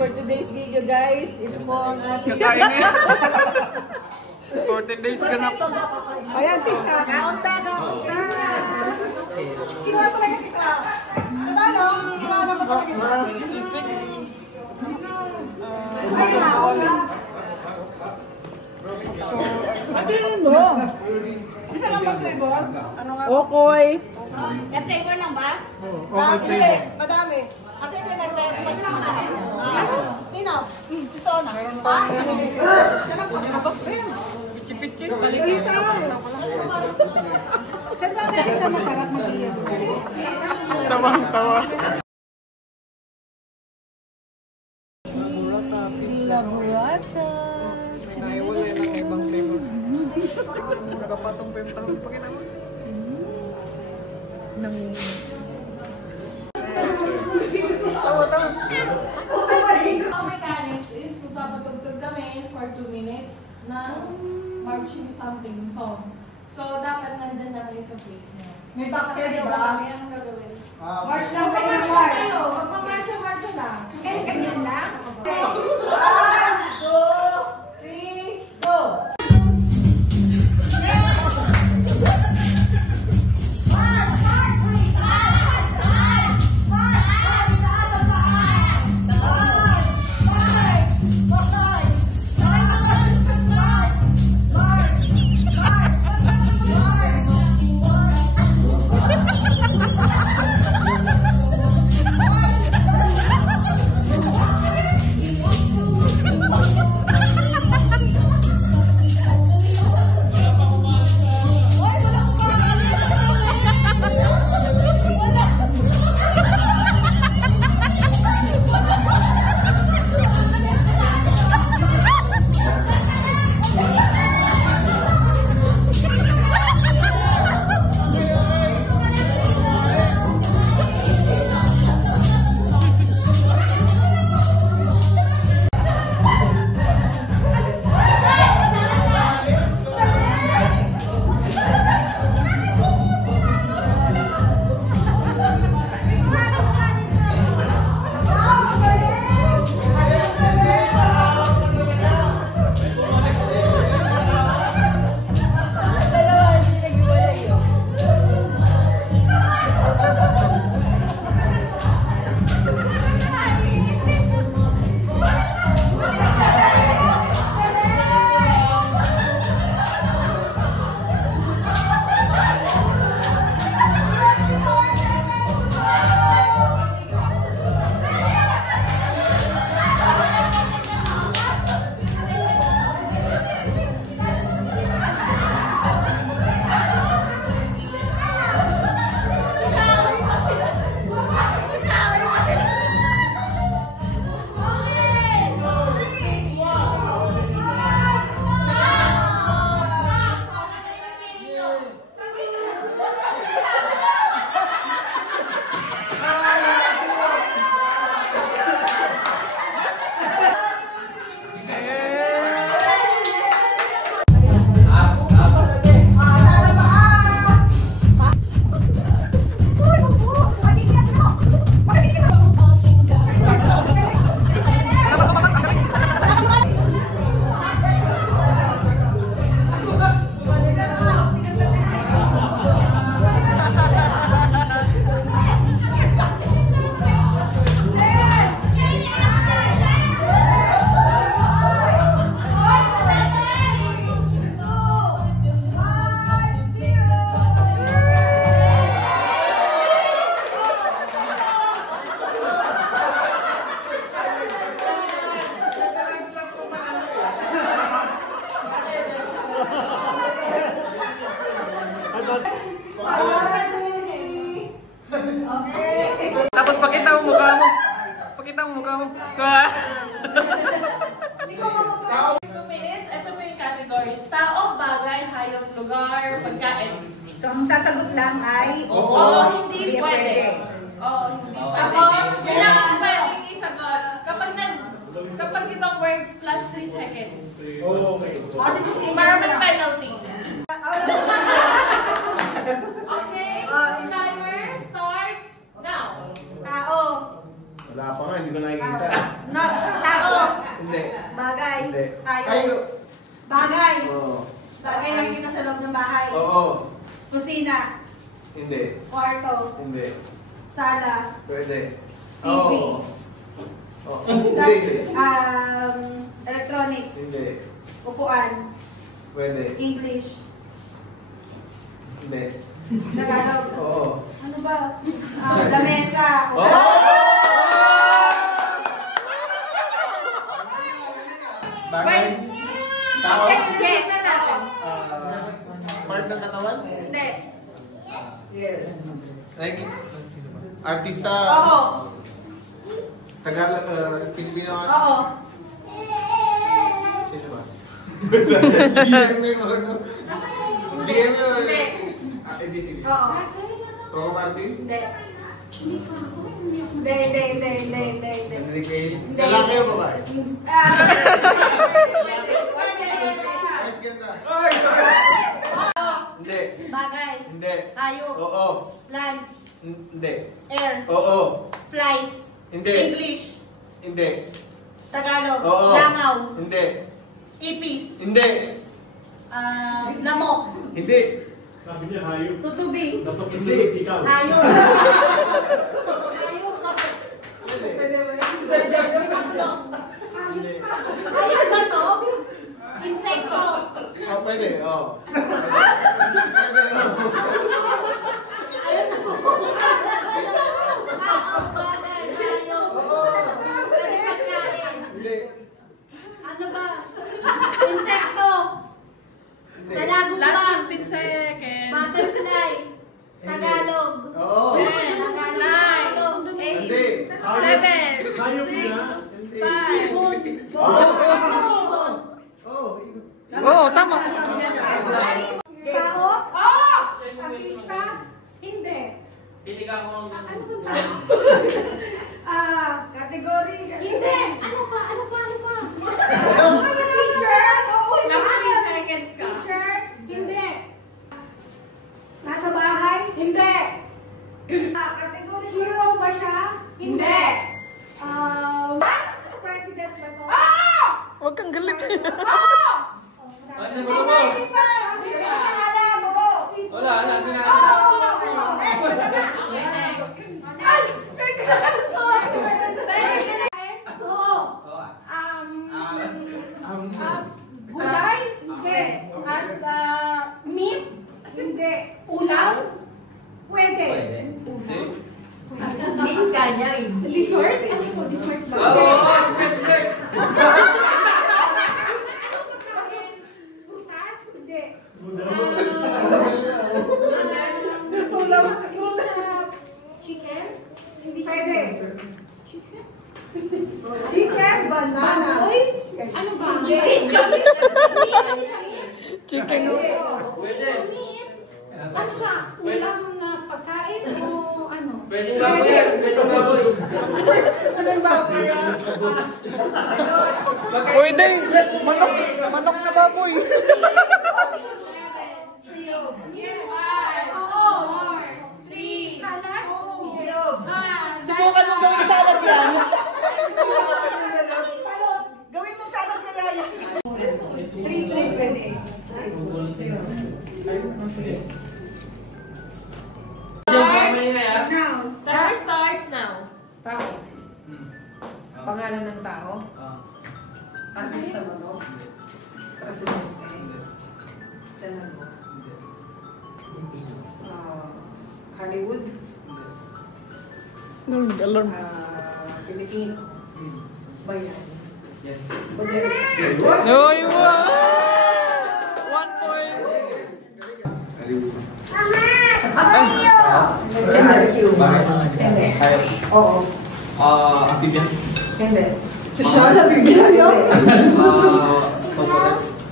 for today's video, guys. Ito po ang ating... 14 days ka na. Ayan, sis. Kaunta. Kinuha talaga kita. Diba, no? Kinuha naman talaga kita. Sisig. Atin mo. Isa lang ba flavor? Okoy. Yung flavor lang ba? Okay, Hindi, madami. Ate, ito yung Nino, gusto na. Ha? Pichi-pichi. Saan ba may isa masarap mag-iyon? Tawang-tawa. La burrata. Naiwala yan ang ibang flavor. Nakapatong pa yung tanong pa kinawa. Mechanics is magpapatugtog kami for 2 minutes na marching something song. So, dapat nandyan na kayo sa place niya. May box ka, di ba? Anong gagawin? March lang kayo, march kayo. Magpa-march lang. Kaya ganyan lang. 1, 2, 3, go! Tapos pakita mo mukha mo. Pakita mo mukha mo. 2 minutes, ito po yung categories. Tao, bagay, hayop, lugar, pagkain. So, ang sasagot lang ay... Oo, hindi pwede. Oo, hindi pwede. Kailangan pwedeng isagot. Kapag ibang words, plus 3 seconds. Para may penalty. Okay, timer starts now. Tao. Wala pa nga, hindi ko nakikita. ay Hindi. hayop. Bagay. Oo. Bagay na nakikita sa loob ng bahay. Oo. Kusina. Hindi. Kwarto. Hindi. Sala. Pwede. TV. Oo. Oo. Hindi. Electronic. Hindi. Upuan. Pwede. English. Hindi. Tagalog. Oo. Ano ba? Lamesa. Oo! Bagay? Tao? Yes, na natin. Part ng katawan? Hindi. Like, artista? Oo. Tagalog, Filipino? Oo. Sino ba? GM yung ano? GM yung ano? Hindi. ABCD. Oo. Coco Martin? Hindi. Hindi. Enrique? Hindi. Lalaki o babae? Mas ganda. Hindi. Bagay. Hindi. Hayop. Oo. Land. Hindi. Air. Oo. Flies. Hindi. English. Hindi. Tagalog. Oo. Langaw. Hindi. Ipis. Hindi. Lamok. Hindi. Sabi niya hayop. Tutubing. Dapat Hindi. ikaw. Hayop. Hindi. Hayop ba to? Insekto. Oh, pwede. Oh. Bagay. Hayop. Pwede pagkain. Hindi. Ano ba? Insekto. Hindi. Dalago ba? Last 15 seconds. Butterfly. Tagalog. Oo. Tagalog. Hindi. 7, Hayop 6, na. Hindi. 5, Oh. Oo, tama. Tao? Oh! Artista? Hindi. Kategory? Hindi. Ano pa? Teacher? Last 3 seconds ka. Teacher? Hindi. Nasa bahay? Hindi. Kategory hero ba siya? Hindi. President ba to? Ah! Huwag kang galit. Wala, sinabi. Ay! Sorry! Oo. Gulay? Hindi. At meat? Hindi. Ulam? Pwede. Dessert? Ano po? Dessert ba? Prutas? Hindi. Ulam? Hindi siya chicken? Hindi siya Pwede. chicken? Chicken, banana. Baboy? Ano ba? Meat? Hindi siya meat? Chicken. Hindi siya meat? Ano siya? Ulam na pagkain o ano? Pwede baboy. Pwede. Manok na baboy. Subukan mo gawin salad yan. Gawin mo salad kaya yan. Street food pwede. Now. Timer starts now. Tao. Pangalan ng tao? Artista mo to? Presidente? Senador? Hollywood? Alarm. Filipino? Bayan? Yes. No, you won. 1 point. Hindi. Oo. Amphibian. Hindi. Social Filipino?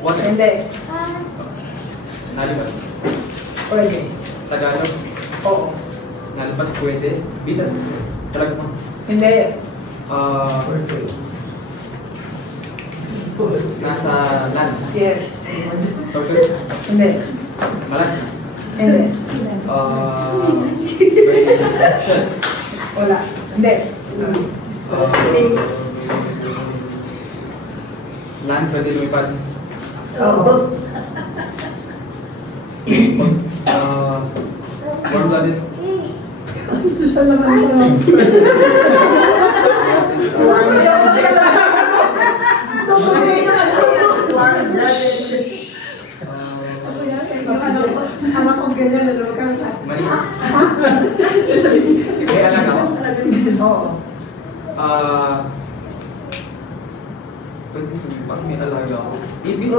Water. Hindi. Nalipat. Pwede. Tagalog. Oo. Nalipat. Pwede. Bitan. Talaga pa. Hindi. Nasa land. Yes. Tortoise. Hindi. Malaki. Hindi. Shell. Wala. Hindi. Land, pwede lumipad. Oo. Warm blooded. Siya naman siya. Anak kong ganyan, alam ka na. Mali. Sige, alam ako. Oo. Pwede pag may alaga ako. Ibis?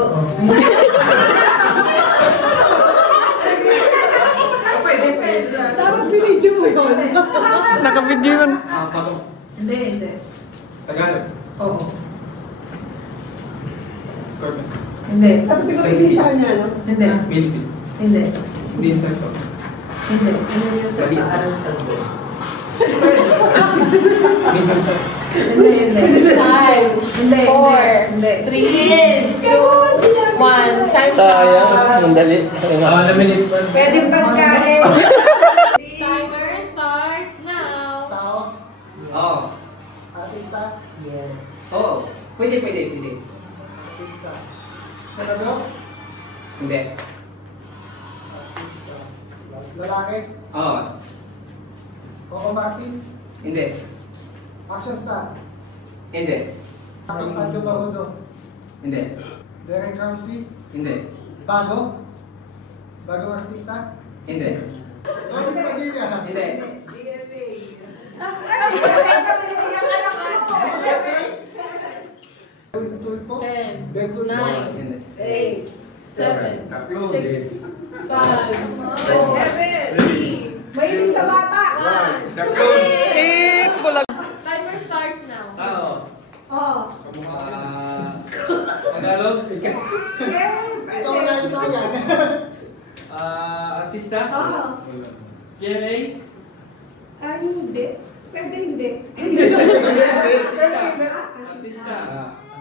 Dapat binidyo mo yun. Naka-video yun. Pagod. Hindi. Tagalog. Oo. Scorpion. Hindi. Dapat siguro hindi siya kanya, no? Hindi. Milky. Hindi. Hindi insecto. Hindi. Ready? Hindi. 5, Hindi. 4, Hindi. 3, 2, 1. Time Sayang, stop. ang dali. Namilit pa. Pwede pagkain. Timer starts now. Oo. Artista? Yes. Oo. Pwede. Artista. Senador? Hindi. Artista. Lalaki? Oo. Coco Martin? Hindi. Action star? Hindi. Akang Sancho Barudo? Hindi. Derek Ramsey? Hindi. Bago? Bagong artista? Hindi. Robert Padilla? Hindi. Tulpo? 10, Ben Tulpo? 9, Hindi. 8, 7, 6, 5, 4, 3, Mahilig sa bata. 1. Bulag. Timer starts now. Oo. Oo. Tagalog? Ikaw yan. Artista? Oo. GMA? Hindi. Pwede hindi. Artista?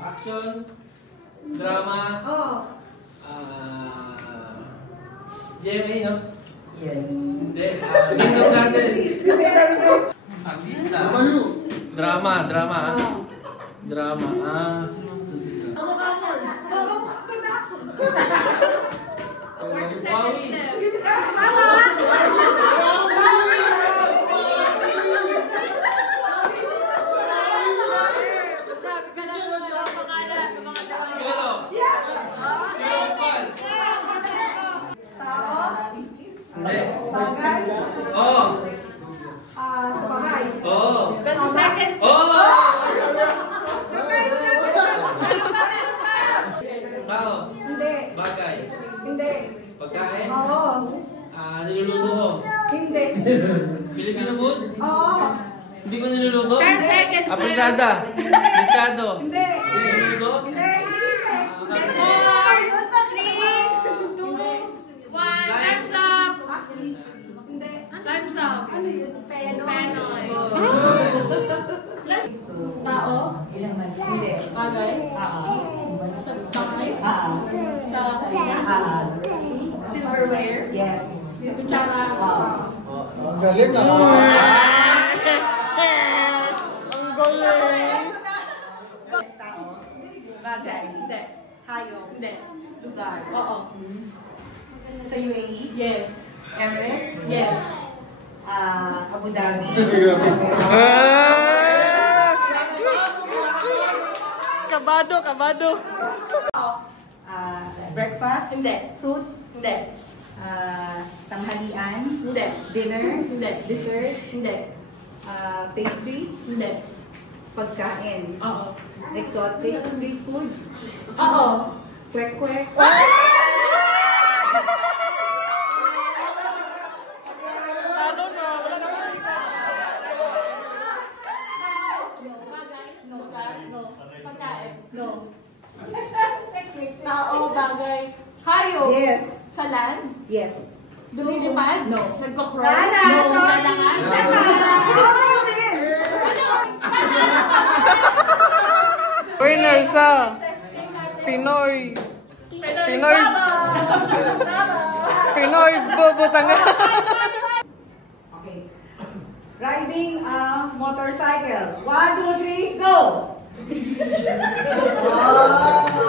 Action? Drama? Oo. GMA, no? Yes. Hindi. Dito natin. Artista. Tumayo. Drama. Oo. Drama. Sino ang salita? Wawi. Yolo. Osval. Tao. Hindi. Bagay. Oo. Sa bahay. Oo. 20 seconds. Oo. Tao. Hindi. Bagay. Hindi. Pagkain. Oo. Niluluto ko. Hindi. Filipino food? Oo. Hindi ko niluluto? 10 seconds. Apritada. Mechado. Hindi. Niluluto? Hindi. Hindi. 4, 3, 2, 1. Time's up. Hindi. Time's up. Penoy. Tao? Hindi. Bagay? Sa bahay? Sa kusina? Silverware? Yes. Kutsara? Ang galing na. Ang galing. Bagay. Hindi. Hayop. Hindi. Lugar. Oo. Sa UAE. Yes. Emirates. Yes. Abu Dhabi. Kabado. Breakfast. Hindi. Fruit. Hindi. Tanghalian. Hindi. Dinner. Hindi. Dessert. Hindi. Pastry. Hindi. Pagkain. Oo. Exotic street food. Oo. Kwek-kwek. Bagay? Lugar? No. Pagkain? No. Tao, bagay. Hayop? Yes. Sa land? Yes. Lumilipad? No. Nagko-crawl? Lana, No. sorry. Lalangan? Winner sa Pinoy. Pinoy. Pinoy Bobotangan. Okay. Riding a motorcycle. 1, 2, 3, go! Wow!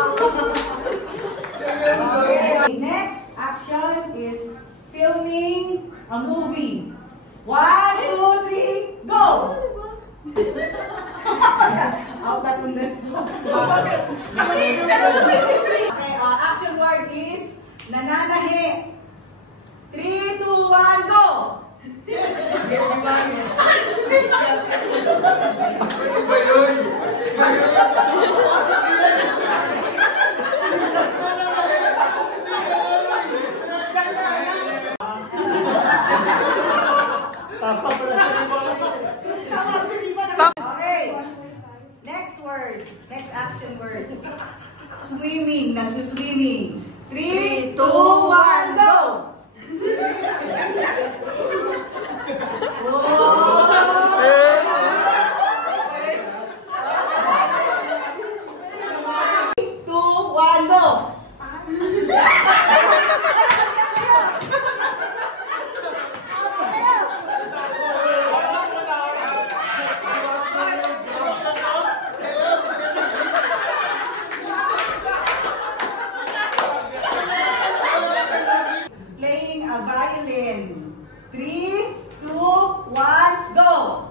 Iba yun! Okay. Next word. Next action word. Swimming. Nagsuswimming. 3, 2, 1, go! Playing a violin. 3, 2, 1, go!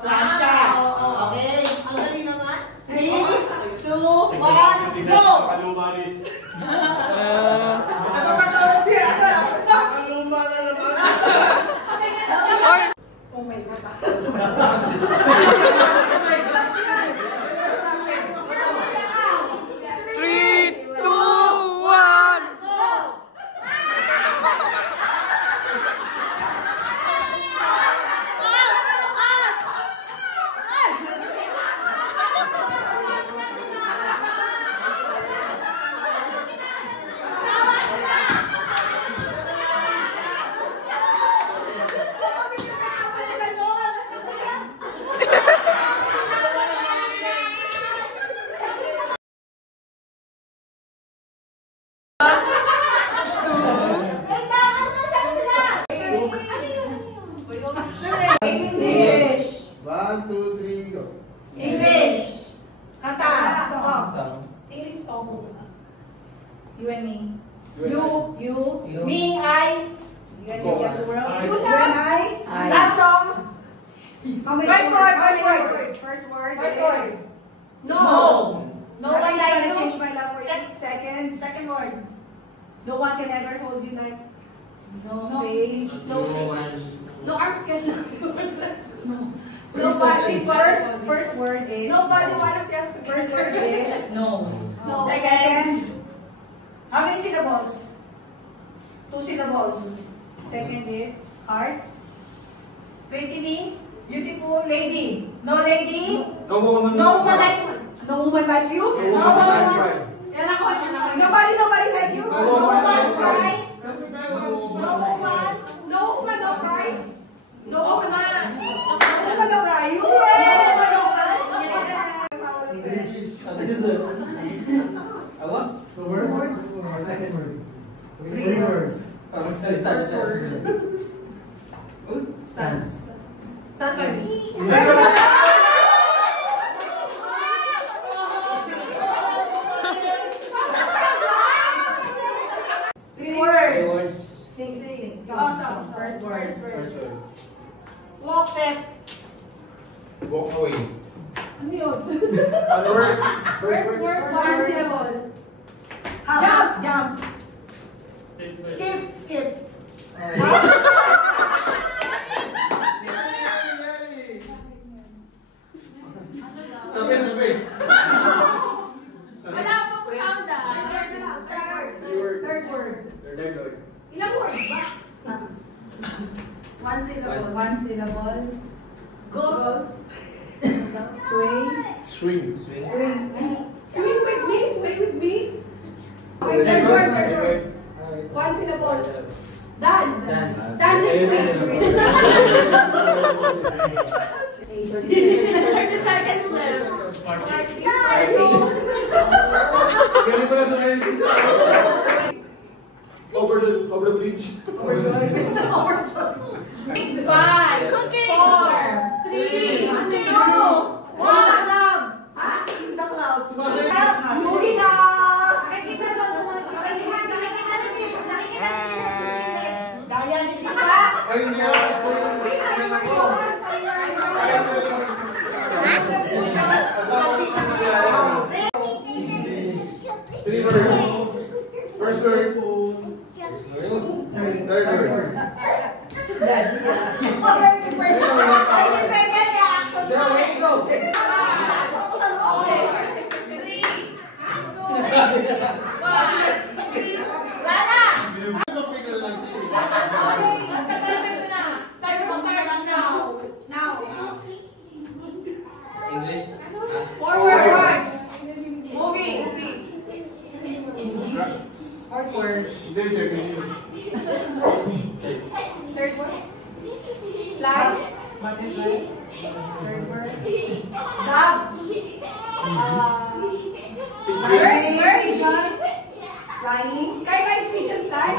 Plancha. Okay. Ang galing naman. 3, 2, 1, go! English. 1, 2, 3, go. English. Kanta. Song. English song. You and me. You You. Me, I. You and me against the world. I. You and I. That song. How many first word. First word. No. No one is gonna change my love for you. Second word. No one can ever hold you like. No face. No arms can. Nobody. First word is. Nobody wants us to First word is no. No. Second. How many syllables? 2 syllables. Second is heart. Pretty me. Beautiful lady. No lady. No woman. No woman like you. No woman like you. No woman. Yan ako. Nobody like you. No woman cry. No woman. No woman no cry. No woman na. No woman no cry. You. No woman no cry. Apa? Two words? Second word. 3 words. Parang salita. First word. Stand. Stand ready. Three words. Sing. Song. First word. Walk step. Walk away. Ano yun? Ano word? First word, one syllable. Jump. Skip. Tabi. Wala pa po sound ah. Third word. Ilang words ba? One syllable. One syllable. Golf. Swing. Swing with me. Third word. One syllable. Dance. Dancing queen. There's a second slip. Galing pala sa Genesis. Over the bridge. 5, cooking. 4, 3, 2, 1. The clouds. Moving up. Daya, hindi ka. Pigeon. Flying. Skyride pigeon fly.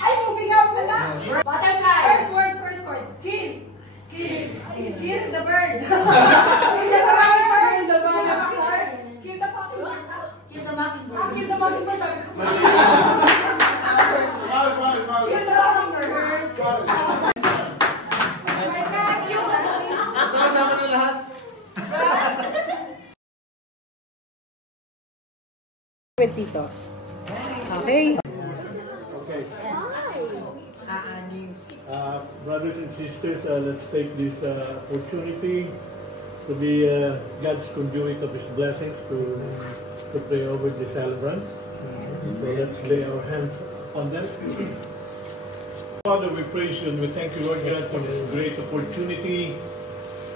Ay, moving up na lang. Butterfly. First word. Kill. Kill the bird. Kill the mockingbird. Kill the mockingbird. Kill the mockingbird. Kill the mockingbird. Kill the mockingbird. Sabi ko. Kill the mockingbird. Kasama na lahat. With Tito. Okay. Okay. Brothers and sisters, let's take this opportunity to be God's conduit of His blessings to pray over the celebrants. So let's lay our hands on them. Father, we praise you and we thank you, Lord God, for this great opportunity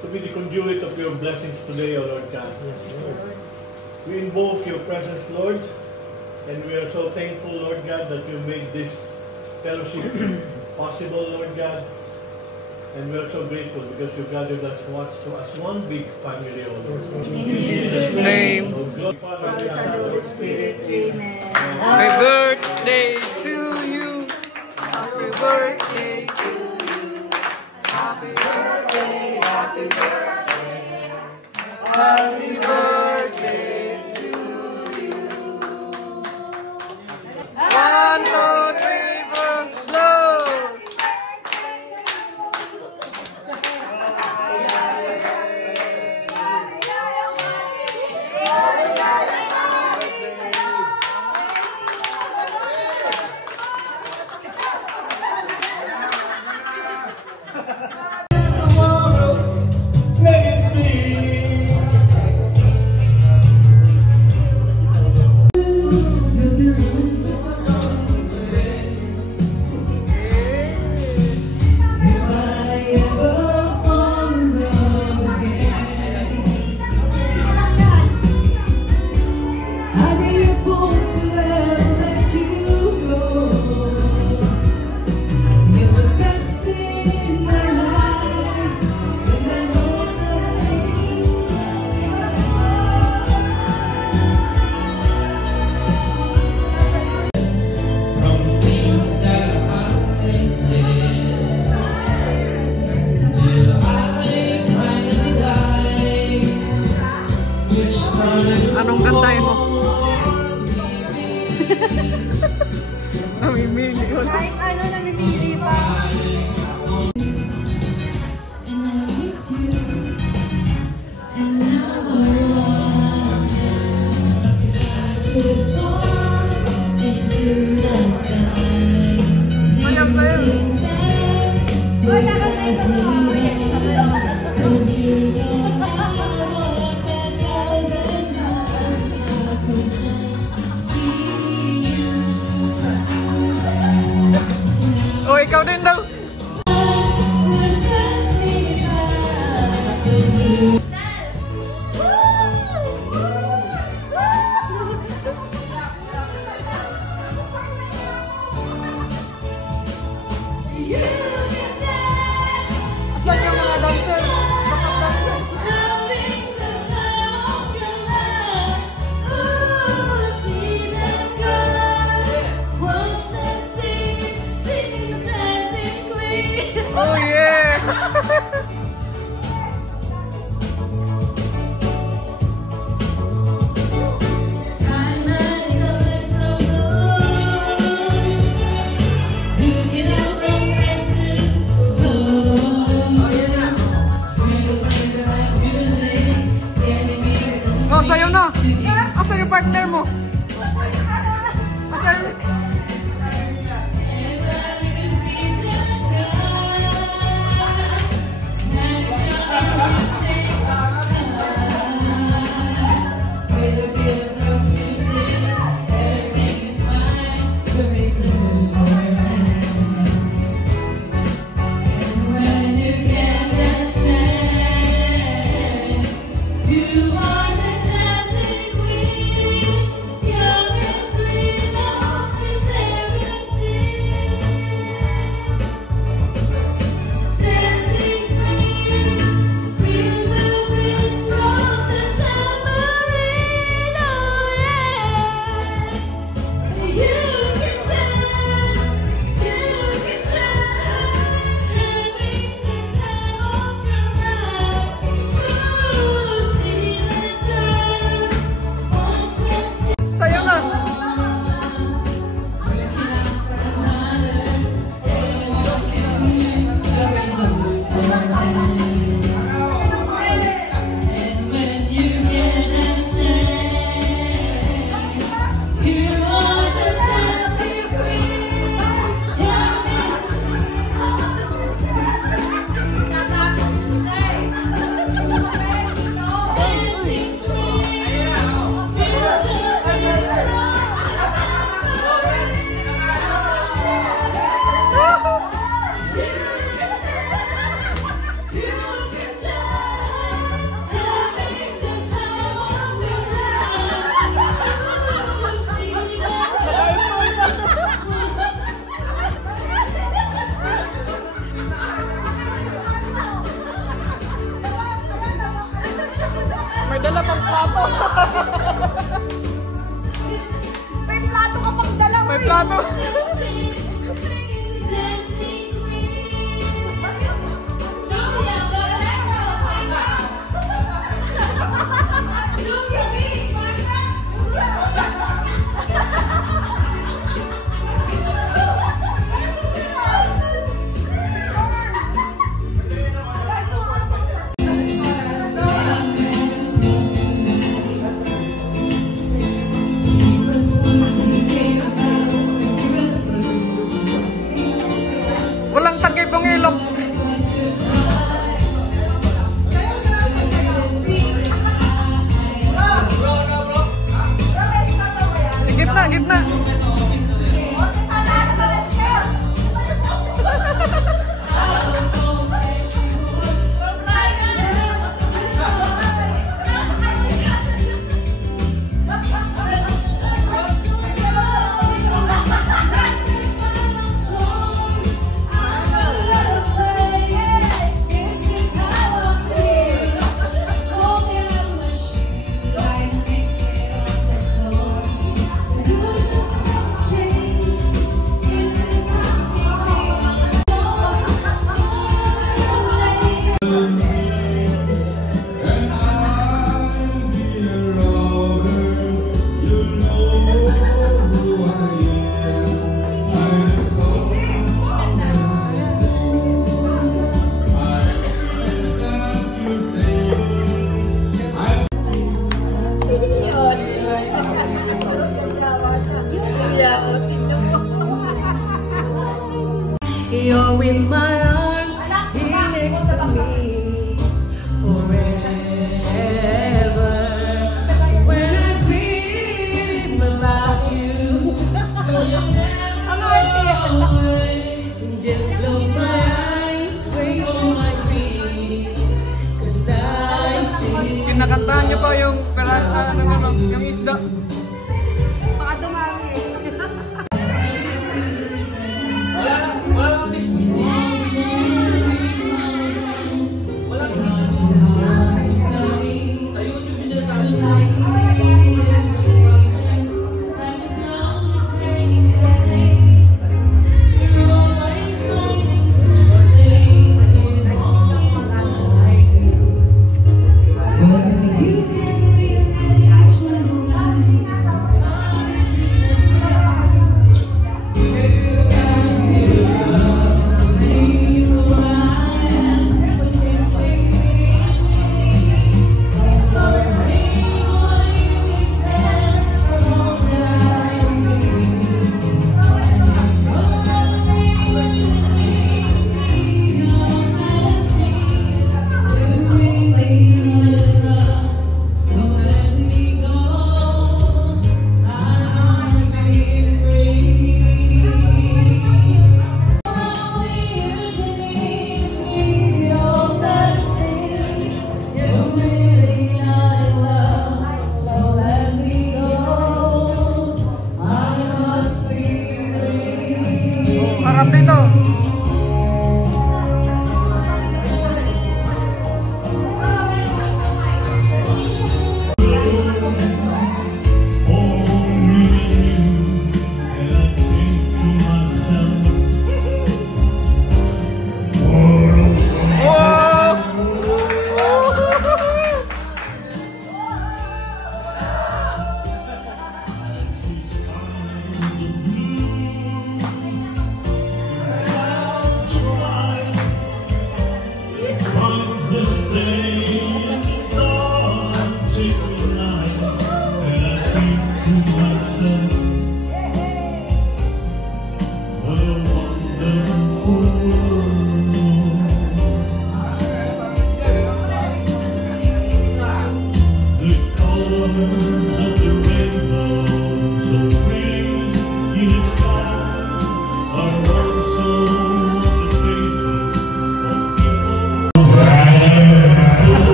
to be the conduit of your blessings today, O Lord God. We invoke your presence, Lord, and we are so thankful, Lord God, that you made this fellowship possible, Lord God. And we are so grateful because you gathered us as one big family, O Lord. In Jesus' name. Father, Son, Spirit, amen. Happy birthday to you. Happy birthday to you. Happy birthday, happy birthday. Happy birthday to you. 1, 2, 3, 4, blow. Anong kantahin mo? Namimili ko lang. Kahit ano, namimili pa. Mayam sa'yo. Uy, kakantay sa mga. Oh, ikaw din daw. Asan yung mga dancer? Bakit dancer? Oh yeah! Oh, sayo na! Asan yung partner mo? Asan yung... plato. May plato ka pang dala. May plato. Walang tagay pang ilok. Gitna, gitna. You're in my arms, here next to me forever. When I dream about you, just close my eyes, wait for my dreams, 'cause I see. Kinakantahan niyo pa yung yung isda.